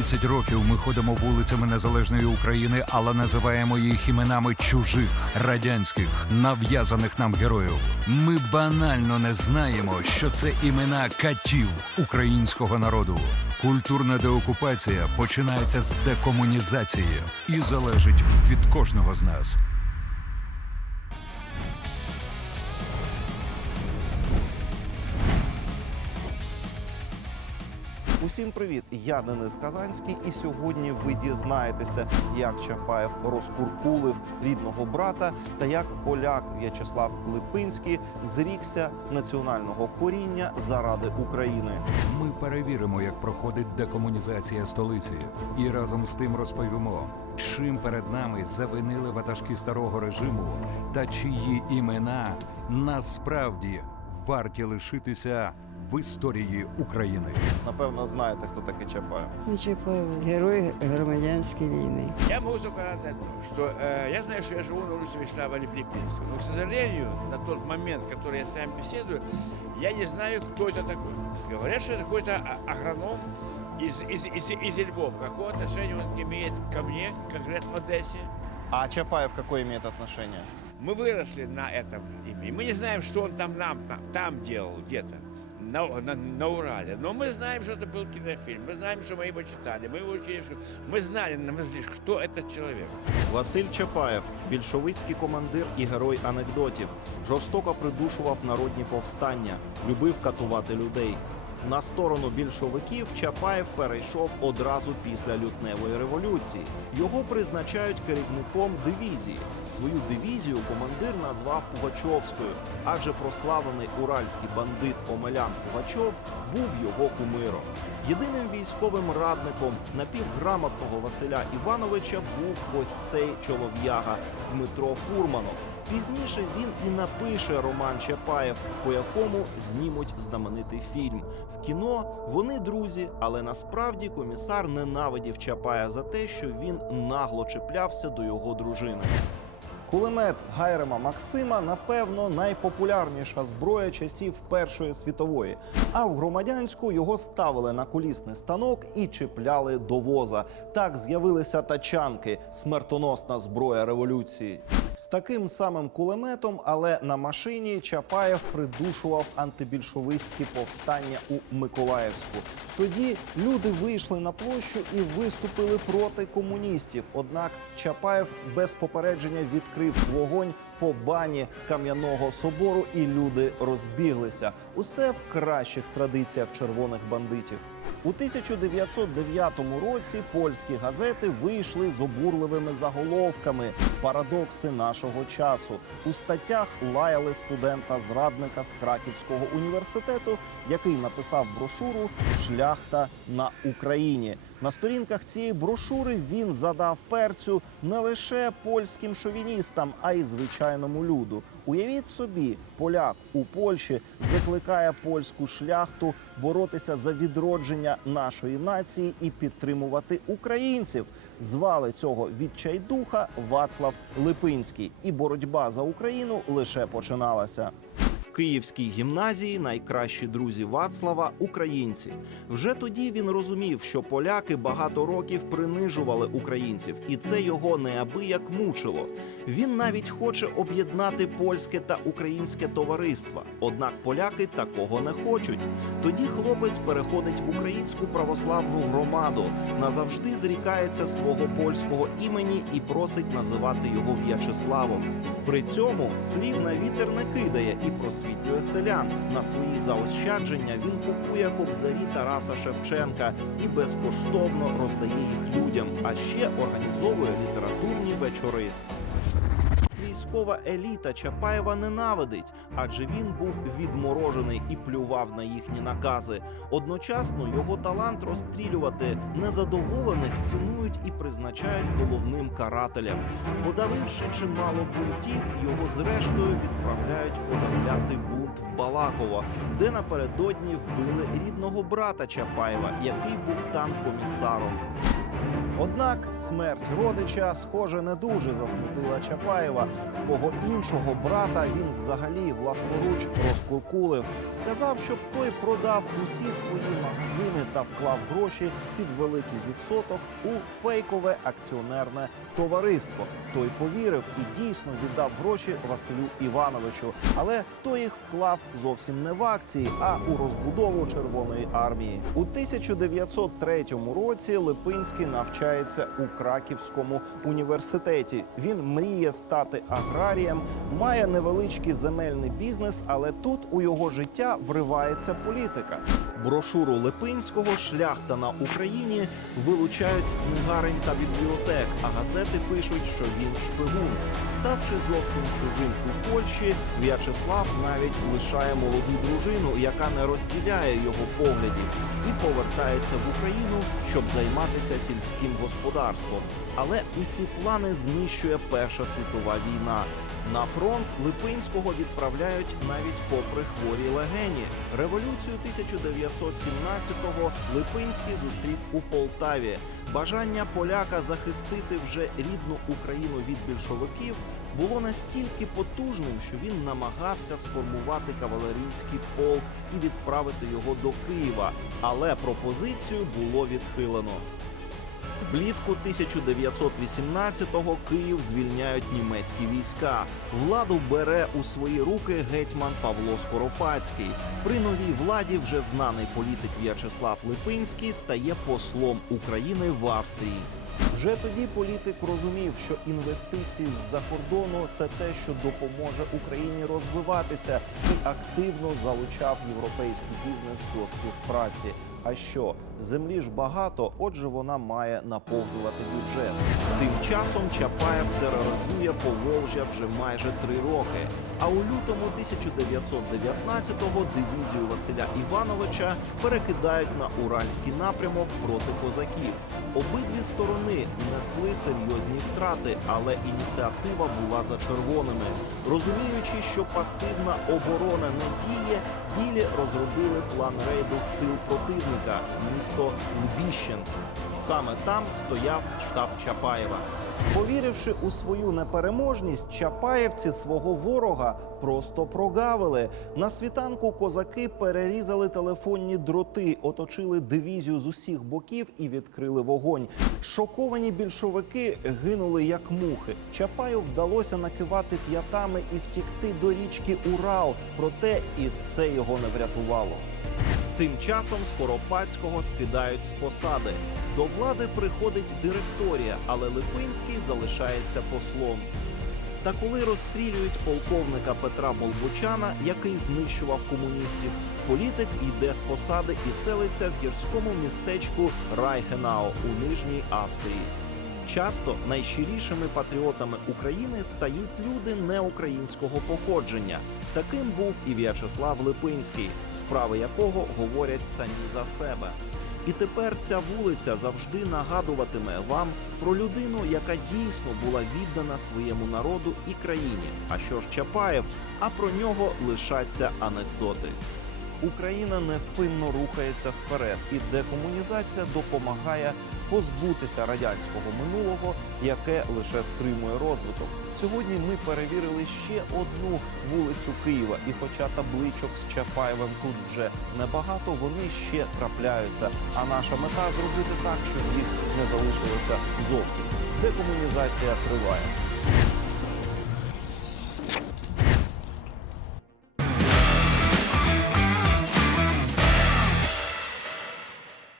30 років ми ходимо вулицями незалежної України, але називаємо їх іменами чужих радянських нав'язаних нам героїв. Ми банально не знаємо, що це імена катів українського народу. Культурна деокупація починається з декомунізації і залежить від кожного з нас. Усім привіт! Я Денис Казанський, і сьогодні ви дізнаєтеся, як Чапаєв розкуркулив рідного брата та як поляк В'ячеслав Липинський зрікся національного коріння заради України. Ми перевіримо, як проходить декомунізація столиці, і разом з тим розповімо, чим перед нами завинили ватажки старого режиму та чиї імена насправді варті лишитися в історії України. Напевно, знаєте, хто такий Чапаєв. Ну, Чапаєв, герой громадянської війни. Я могу только сказать одно, что э, я знаю, что я живу на улице Вячеслава Лепнипинского, но, к сожалению, на тот момент, который я с вами беседую, я не знаю, кто это такой. Говорят, что это какой-то а- агроном из, из, из, из Львов. Какое отношение он имеет ко мне, конкретно в Одессе? А Чапаєв какое имеет отношение? Мы выросли на этом имени. Мы не знаем, что он там нам там, там делал где-то. На, на, на Урале. Но мы знаем, что это был кинофильм. Мы знаем, что мы его читали. Мы его учили. что- Мы знали, мы знали, кто этот человек. Василь Чапаєв, більшовицький командир і герой анекдотів, жорстоко придушував народні повстання, любив катувати людей. На сторону більшовиків Чапаєв перейшов одразу після лютневої революції. Його призначають керівником дивізії. Свою дивізію командир назвав Пугачовською, адже прославлений уральський бандит Омелян Пугачов був його кумиром. Єдиним військовим радником напівграмотного Василя Івановича був ось цей чолов'яга Дмитро Фурманов. Пізніше він і напише роман Чапаєв, по якому знімуть знаменитий фільм. В кіно вони друзі, але насправді комісар ненавидів Чапая за те, що він нагло чіплявся до його дружини. Кулемет Гайрема Максима, напевно, найпопулярніша зброя часів Першої світової. А в громадянську його ставили на колісний станок і чіпляли до воза. Так з'явилися тачанки, смертоносна зброя революції. З таким самим кулеметом, але на машині Чапаєв придушував антибільшовицькі повстання у Миколаївську. Тоді люди вийшли на площу і виступили проти комуністів. Однак Чапаєв без попередження відкрив вогонь по бані кам'яного собору, і люди розбіглися. Усе в кращих традиціях червоних бандитів. У 1909 році польські газети вийшли з обурливими заголовками Парадокси нашого часу. У статтях лаяли студента зрадника з Краківського університету, який написав брошуру Шляхта на Україні. На сторінках цієї брошури він задав перцю не лише польським шовіністам, а й звичайному люду. Уявіть собі, поляк у Польщі закликає польську шляхту боротися за відродження нашої нації і підтримувати українців. Звали цього відчайдуха Вацлав Липинський, і боротьба за Україну лише починалася. Київській гімназії найкращі друзі Вацлава українці. Вже тоді він розумів, що поляки багато років принижували українців, і це його неабияк мучило. Він навіть хоче об'єднати польське та українське товариства. Однак поляки такого не хочуть. Тоді хлопець переходить в українську православну громаду, назавжди зрікається свого польського імені і просить називати його В'ячеславом. При цьому слів на вітер не кидає і просвітлює селян. На свої заощадження він купує кобзарі Тараса Шевченка і безкоштовно роздає їх людям, а ще організовує літературні вечори. Військова еліта Чапаєва ненавидить, адже він був відморожений і плював на їхні накази. Одночасно його талант розстрілювати незадоволених цінують і призначають головним карателем. Подавивши чимало бунтів, його зрештою відправляють подавляти бунт в Балаково, де напередодні вбили рідного брата Чапаєва, який був там комісаром. Однак смерть родича, схоже, не дуже засмутила Чапаєва. Свого іншого брата він взагалі власноруч розкуркулив. Сказав, щоб той продав усі свої магазини та вклав гроші під великий відсоток у фейкове акціонерне товариство. Той повірив і дійсно віддав гроші Василю Івановичу. Але той їх вклав зовсім не в акції, а у розбудову Червоної армії. У 1903 році Липинський навчається у Краківському університеті. Він мріє стати аграрієм, має невеличкий земельний бізнес, але тут у його життя вривається політика. Брошуру Липинського Шляхта на Україні вилучають з книгарень та бібліотек, а газети пишуть, що він шпигун. Ставши зовсім чужим у Польщі, В'ячеслав навіть лишає молоду дружину, яка не розділяє його поглядів, і повертається в Україну, щоб займатися сільським господарством. Але усі плани знищує Перша світова війна. На фронт Липинського відправляють навіть попри хворі легені. Революцію 1917-го Липинський зустрів у Полтаві. Бажання поляка захистити вже рідну Україну від більшовиків було настільки потужним, що він намагався сформувати кавалерійський полк і відправити його до Києва. Але пропозицію було відхилено. Влітку 1918-го Київ звільняють німецькі війська. Владу бере у свої руки гетьман Павло Скоропадський. При новій владі вже знаний політик В'ячеслав Липинський стає послом України в Австрії. Вже тоді політик розумів, що інвестиції з-за кордону це те, що допоможе Україні розвиватися, і активно залучав європейський бізнес до співпраці. А що землі ж багато, отже, вона має наповнювати бюджет. Тим часом Чапаєв тероризує Поволжя вже майже три роки. А у лютому 1919-го дивізію Василя Івановича перекидають на уральський напрямок проти козаків. Обидві сторони несли серйозні втрати, але ініціатива була за червоними. Розуміючи, що пасивна оборона не діє, білі розробили план рейду в тил противника місто Лбіщенськ. Саме там стояв штаб Чапаєва. Повіривши у свою непереможність, чапаєвці свого ворога просто прогавили. На світанку козаки перерізали телефонні дроти, оточили дивізію з усіх боків і відкрили вогонь. Шоковані більшовики гинули як мухи. Чапаю вдалося накивати п'ятами і втікти до річки Урал. Проте і це його не врятувало. Тим часом Скоропадського скидають з посади. До влади приходить директорія, але Липинський залишається послом. Та коли розстрілюють полковника Петра Болбочана, який знищував комуністів, політик йде з посади і селиться в гірському містечку Райхенау у Нижній Австрії. Часто найщирішими патріотами України стають люди неукраїнського походження. Таким був і В'ячеслав Липинський, справи якого говорять самі за себе. І тепер ця вулиця завжди нагадуватиме вам про людину, яка дійсно була віддана своєму народу і країні. А що ж Чапаєв? А про нього лишаться анекдоти. Україна невпинно рухається вперед, і декомунізація допомагає позбутися радянського минулого, яке лише стримує розвиток. Сьогодні ми перевірили ще одну вулицю Києва, і хоча табличок з Чапаєвим тут вже небагато, вони ще трапляються. А наша мета зробити так, щоб їх не залишилося зовсім. Декомунізація триває.